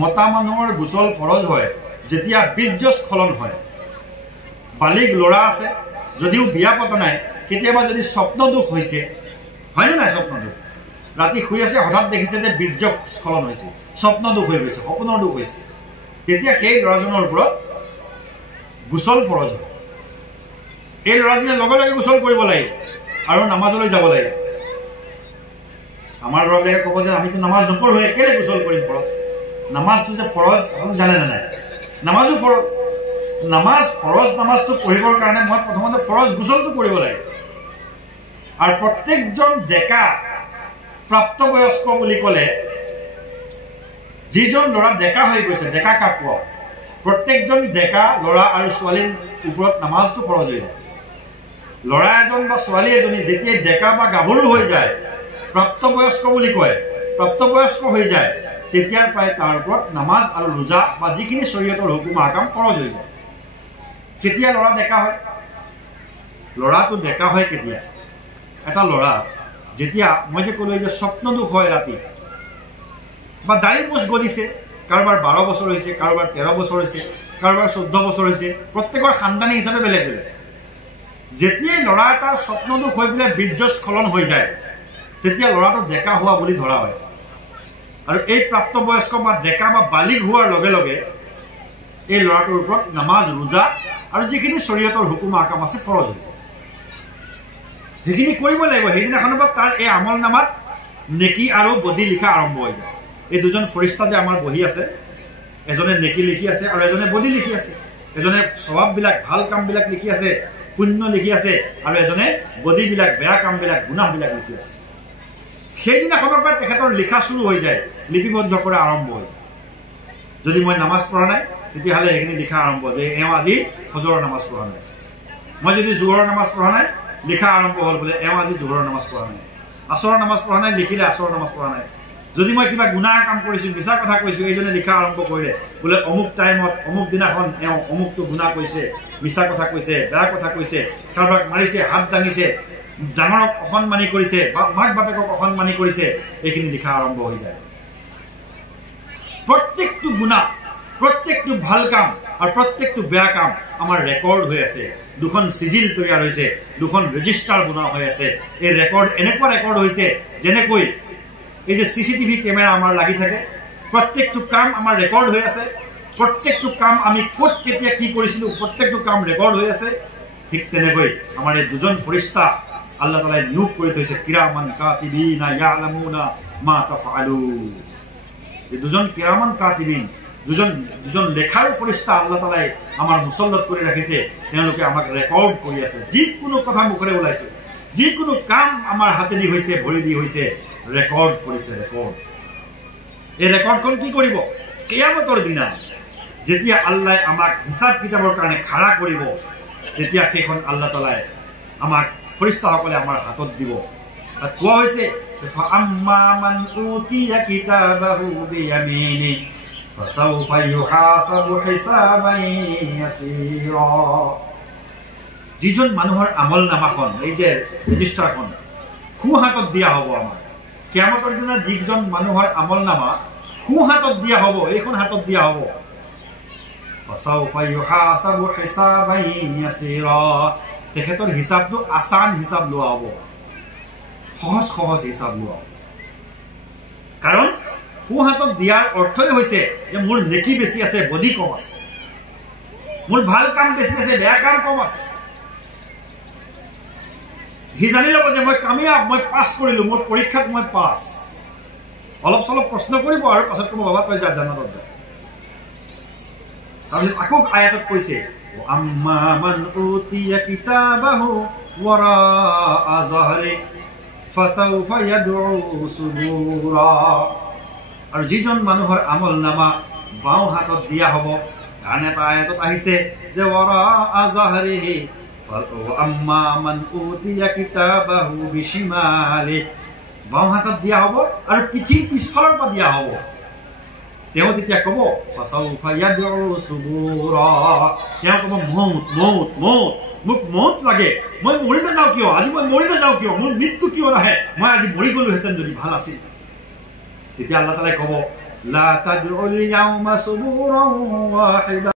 মতা মানুহৰ গোসল ফৰজ হয় যেতিয়া বীৰ্যস্খলন হয়। বালিক ল'ৰা আছে যদিও বিয়া পতা নাই, কেতিয়াবা যদি স্বপ্ন দুখ হৈছে, হয়নে নাই? স্বপ্ন দুখ, ৰাতি শুই আছে, হঠাৎ দেখিছে যে বীৰ্যস্খলন হৈছে, স্বপ্ন দুখ হৈ গৈছে, সপোনৰ দুখ হৈছে, তেতিয়া সেই ল'ৰাজনৰ ওপৰত গোসল ফৰজ হয়। এই ল'ৰাজনে লগে লগে গোসল কৰিব লাগিব আৰু নামাজলৈ যাব লাগিব। আমাৰ ল'ৰাবিলাকে ক'ব যে আমিতো নামাজ নপঢ়োৱে, কেলে গোসল কৰিম ফৰজ? নামাজটো যে ফৰজ আপুনি জানে নে নাই? নামাজো ফৰজ। নামাজ ফৰজ নামাজটো পঢ়িবৰ কাৰণে মই প্ৰথমতে ফৰজ গোসলটো কৰিব লাগে। আৰু প্ৰত্যেকজন ডেকা প্ৰাপ্তবয়স্ক বুলি ক'লে যিজন ল'ৰা ডেকা হৈ গৈছে, ডেকা কাপুৱা, প্ৰত্যেকজন ডেকা ল'ৰা আৰু ছোৱালীৰ ওপৰত নামাজটো ফৰজ হৈ যায়। ল'ৰা এজন বা ছোৱালী এজনী যেতিয়াই ডেকা বা গাভৰু হৈ যায়, প্ৰাপ্তবয়স্ক বুলি কয়, প্ৰাপ্তবয়স্ক হৈ যায়, তেতিয়াৰ পৰাই তাৰ ওপৰত নামাজ আৰু ৰোজা বা যিখিনি শৰীয়তৰ হুকুম আহকাম ফৰজ হৈ যায়। কেতিয়া ল'ৰা ডেকা হয়? ল'ৰাটো ডেকা হয় কেতিয়া? এটা ল'ৰা যেতিয়া মই যে ক'লো যে স্বপ্ন দুখ হয় ৰাতি, বা দাড়ি মোচ গজিছে, কাৰোবাৰ 12 বছৰ হৈছে, কাৰোবাৰ 13 বছৰ হৈছে, কাৰোবাৰ 14 বছৰ হৈছে, প্ৰত্যেকৰ খানদানী হিচাপে বেলেগ বেলেগ। যেতিয়াই ল'ৰা এটাৰ স্বপ্ন দুখ হৈ পেলাই বীৰ্যস্খলন হৈ যায়, তেতিয়া ল'ৰাটো ডেকা হোৱা বুলি ধৰা হয়। আৰু এই প্ৰাপ্তবয়স্ক বা ডেকা বা বালিক হোৱাৰ লগে লগে এই ল'ৰাটোৰ ওপৰত নামাজ, ৰোজা আৰু যিখিনি শৰীয়তৰ হুকুম আহকাম আছে ফৰজ হৈ যায়। সেইখিনি কৰিব লাগিব। সেইদিনাখনৰ পৰা তাৰ এই আমল নামাত নেকি আৰু বদি লিখা আৰম্ভ হৈ যায়। এই দুজন ফৰিস্তা যে আমাৰ বহি আছে, এজনে নেকি লিখি আছে আৰু এজনে বদি লিখি আছে। এজনে স্বভাৱবিলাক, ভাল কামবিলাক লিখি আছে, পুণ্য লিখি আছে, আৰু এজনে বদিবিলাক, বেয়া কামবিলাক, গুনাহবিলাক লিখি আছে। সেইদিনাখনৰ পৰা তেখেতৰ লিখা শুৰু হৈ যায়, লিপিবদ্ধ কৰা আৰম্ভ হৈ যায়। যদি মই নামাজ পঢ়া নাই, তেতিয়াহ'লে সেইখিনি লিখা আৰম্ভ যে এওঁ আজি ফজৰৰ নামাজ পঢ়া নাই। মই যদি জোহৰৰ নামাজ পঢ়া নাই, লিখা আৰম্ভ হ'ল বোলে এওঁ আজি জোহৰৰ নামাজ পঢ়া নাই। আসৰৰ নামাজ পঢ়া নাই, লিখিলে আসৰৰ নামাজ পঢ়া নাই। যদি মই কিবা গুনাহ কাম কৰিছোঁ, মিছা কথা কৈছোঁ, এইজনে লিখা আৰম্ভ কৰিলে বোলে অমুক টাইমত, অমুক দিনাখন এওঁ অমুকটো গুনাহ কৈছে, মিছা কথা কৈছে, বেয়া কথা কৈছে, কাৰোবাক মাৰিছে, হাত দাঙিছে, ডাঙৰক অসন্মানি কৰিছে বা মাক বাপেকক অসন্মানি কৰিছে, এইখিনি লিখা আৰম্ভ হৈ যায়। প্ৰত্যেকটো গুনাহ, প্ৰত্যেকটো ভাল কাম আৰু প্ৰত্যেকটো বেয়া কাম আমাৰ ৰেকৰ্ড হৈ আছে। দুখন চিজিল তৈয়াৰ হৈছে, দুখন ৰেজিষ্টাৰ বনোৱা হৈ আছে। এই ৰেকৰ্ড এনেকুৱা ৰেকৰ্ড হৈছে যেনেকৈ এই যে CCTV কেমেৰা আমাৰ লাগি থাকে, প্ৰত্যেকটো কাম আমাৰ ৰেকৰ্ড হৈ আছে। প্ৰত্যেকটো কাম আমি ক'ত কেতিয়া কি কৰিছিলোঁ, প্ৰত্যেকটো কাম ৰেকৰ্ড হৈ আছে। ঠিক তেনেকৈ আমাৰ এই দুজন ফৰিস্তা আল্লাহ তাআলাই নিয়োগ কৰি থৈছে, কিৰামান কাতিবিনা ইয়ালামুনা মা তাফআলুন। এই দুজন কিৰামান কাতিবিন, দুজন লেখাৰ ফৰিস্তা আল্লাহ তাআলাই আমাৰ মুসল্লত কৰি ৰাখিছে। তেওঁলোকে আমাক ৰেকৰ্ড কৰি আছে। যিকোনো কথা মুখৰে ওলাইছে, যিকোনো কাম আমাৰ হাতেদি হৈছে, ভৰি দি হৈছে, ৰেকৰ্ড কৰিছে, ৰেকৰ্ড। এই ৰেকৰ্ডখন কি কৰিব? কিয়ামতৰ দিনা যেতিয়া আল্লাহ আমাক হিচাপ কিতাপৰ কাৰণে খাৰা কৰিব, তেতিয়া সেইখন আল্লাহ তাআলাই আমাক ফৰিস্তাসকলে আমাৰ হাতত দিব। তাত কোৱা হৈছে ফাআম্মা মান উতিয়া কিতাবাহু বিয়ামিনি ফাসাউফা ইউহাসাবু হিসাবান ইয়াসীৰা। যিজন মানুহৰ আমল নামাখন, এই যে ৰেজিষ্টাৰখন সোঁ হাতত দিয়া হ'ব আমাৰ কিয়ামতৰ দিনা, যিজন মানুহৰ আমল নামা সোঁ হাতত দিয়া হ'ব, এইখন হাতত দিয়া হ'ব, ফাসাউফা ইউহাসাবু হিসাবান ইয়াসীৰা, তেখেতৰ হিচাপটো আসান হিচাপ লোৱা হ'ব, সহজ সহজ হিচাপ লোৱা হ'ব। কাৰণ সোঁ হাতত দিয়াৰ অৰ্থই হৈছে যে মোৰ নেকি বেছি আছে, বদি কম আছে, মোৰ ভাল কাম বেছি আছে, বেয়া কাম কম আছে। সি জানি ল'ব যে মই কামিয়াব, মই পাছ কৰিলোঁ, মোৰ পৰীক্ষাত মই পাছ। অলপ চলপ প্ৰশ্ন কৰিব আৰু পাছত ক'ব বাবা তই যা জান্নাতত যা। তাৰপিছত আকৌ আয়াতত কৈছে আম্মা মান উতিয়া কিতাবাহু ওয়াৰাআ যাহৰি ফাসাউফা ইয়াদউ সুবুৰা। আৰু যিজন মানুহৰ আমল নামা বাওঁ হাতত দিয়া হ'ব, আন এটা আয়াতত আহিছে যে ওয়াৰাআ যাহৰিহি আম্মা মান উতিয়া কিতাবাহু বিশিমালি, বাওঁ হাতত দিয়া হ'ব আৰু পিঠিৰ পিছফালৰ পৰা দিয়া হ'ব। তেওঁ তেতিয়া ক'ব ফাসাউফা ইয়াদউ সুবুৰা, তেওঁ ক'ব মৌত মৌত মৌত, মোক মৌত লাগে, মই মৰি নাযাওঁ কিয়, আজি মই মৰি নাযাওঁ কিয়, মোৰ মৃত্যু কিয় নাহে, মই আজি মৰি গ'লোহেঁতেন যদি ভাল আছিল। তেতিয়া আল্লাহ তাআলাই ক'ব লা তাদউল ইয়াউমা সুবুরান ওয়াহিদা